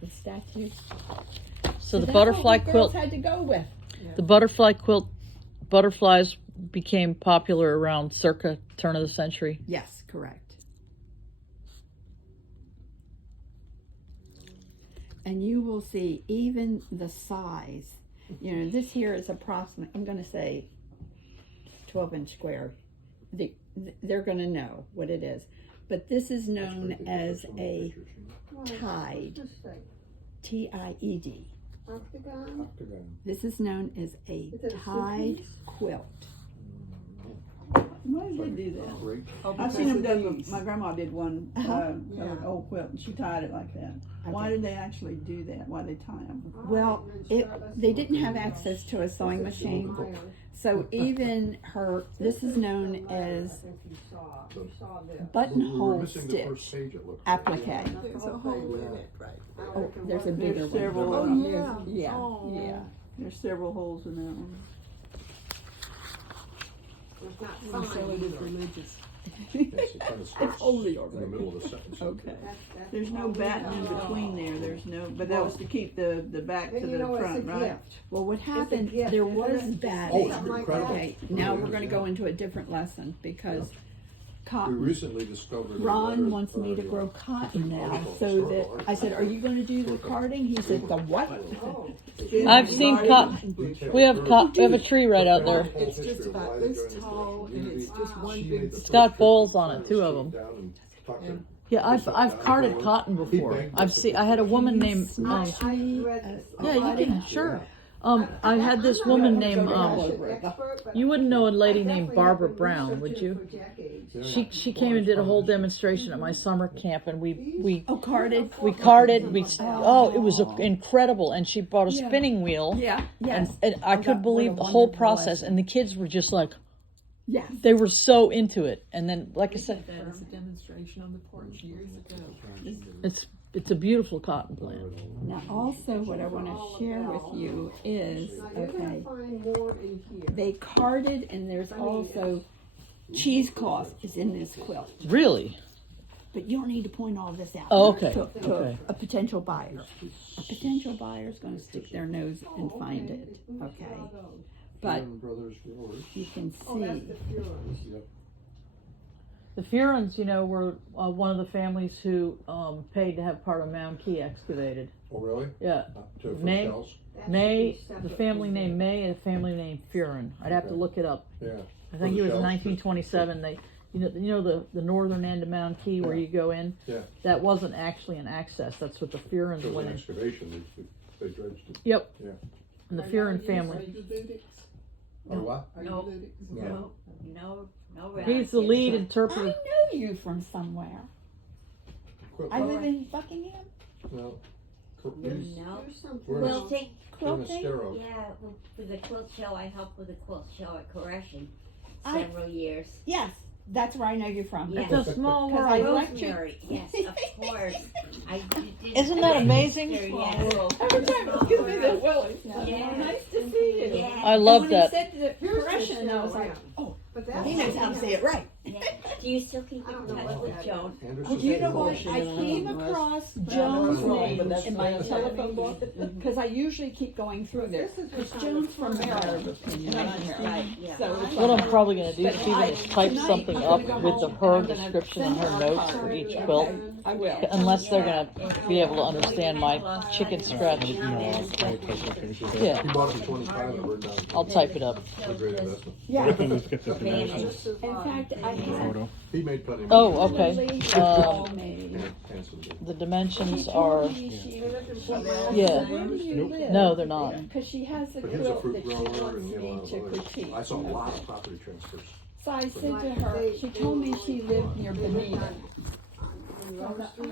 the statue. So the that's butterfly what we quilt, girls had to go with. the butterfly quilt, butterflies became popular around circa turn of the century. Yes, correct. And you will see even the size. You know, this here is approximately, I'm going to say 12-inch square. They're going to know what it is. But this is known as a tied, T-I-E-D. Octagon. This is known as a Is it a tied suitcase? quilt. Why did they do that? I've seen them done. My grandma did one, an old quilt, and she tied it like that. Why did they actually do that? Why did they tie them? Well, they didn't have access to a sewing machine. So even this is known as buttonhole stitch applique. There's a hole in it, right? Oh, there's a bigger There's one. several. Oh, yeah. Yeah, Oh. yeah. There's several holes in that one. It's not So fine it is either. religious. It's holy In the middle of the sentence. Okay. That's There's no all we batten in know. between there. There's no, but that was to keep the back to Then you the know it's a front, right? gift. Well, what happened, gift, there isn't was it? batting. Oh, it's incredible. Okay, now we're gonna go into a different lesson because We cotton. recently discovered. Ron wants me to grow cotton now, so that, I said, are you gonna do the carding? He said, the what? Oh, I've seen cotton. We have a tree right out there. It's just about this tall, and it's just one big. It's got bowls on it, 2 of them. Yeah, I've carded cotton before. I had a woman named I read this. yeah, you can sure. I had this woman named you wouldn't know a lady named Barbara Brown, would you? She came and did a whole demonstration at my summer camp, and we Carded? carded. It was incredible. And she bought a spinning wheel. Yeah, yes. And I Oh, could that- believe what the a whole wonderful process, lesson. and the kids were just like, Yes. they were so into it. And then, like I said, That is a demonstration on the porch years ago. it's a beautiful cotton plant. Now, also, what I want to share with you is, You're gonna okay, find more in here. they carded, and there's also cheesecloth is in this quilt. Really? But you don't need to point all this out. Oh, okay, To okay. a potential buyer. A potential buyer is going to stick their nose and find it. Okay, but Brothers Growers. you can Oh, that's see. the Furons. Yep. The Furons, were one of the families who paid to have part of Mound Key excavated. Oh, really? Yeah. For May- shells? That May, should be the separate family from named this. May and a family named Furon. I'd have to Okay. look it up. Yeah. I think For it was shells? 1927. They, the northern end of Mound Key where you go in. Yeah. That wasn't actually an access. That's what the Furons It was went an in. excavation, they dredged it. Yep. Yeah. And the Are Furon you family. Luddites? Or what? Are you No. Luddites? No. He's the lead I interpreter. know you from somewhere. Quilt- I live in Buckingham. No. No. There's something. We're in a- Quilting? Quilting? Estero. Yeah, with the quilt show, I helped with the quilt show at Correction I- several years. Yes, that's where I know you from. Yeah. It's a small Because I world. lectured. Rosemary, yes, of course. I did Isn't that amazing? Yes. Every time it's gives me the willies. Yeah. Nice to see you. Yeah. I love and when that. he said the Here's correction, I was like, oh, but that's he knows how to say it right. Yeah. Do you still keep I in don't know touch what with that Joan? Anderson's You know Court. what? I came across Joan's name in my telephone book because I usually keep going through there. This is the Because kind Joan's of from Maryland. Right, yeah. So it's What like- I'm probably going to do But this evening is I- type tonight something I'm up gonna go with home her and I'm gonna description and send her her a notes for card. each Okay, quilt. I will. Unless they're going to be able to understand my chicken scratch. Yeah, He bought it for 25 and burned down. I'll type it up. It's a great investment. Yeah. This is In fact, I had He made plenty of Oh, money. okay. Lily Um, call me. Hanson did. The dimensions She are, told me she lived in Yeah. Where do you live? no, they're not. Because she has a But he was a quilt fruit that she grower wants and he had a me lot to of other. critique. I saw a lot of property transfers. So I said to her, she told me she lived near Benita. on Rose Street.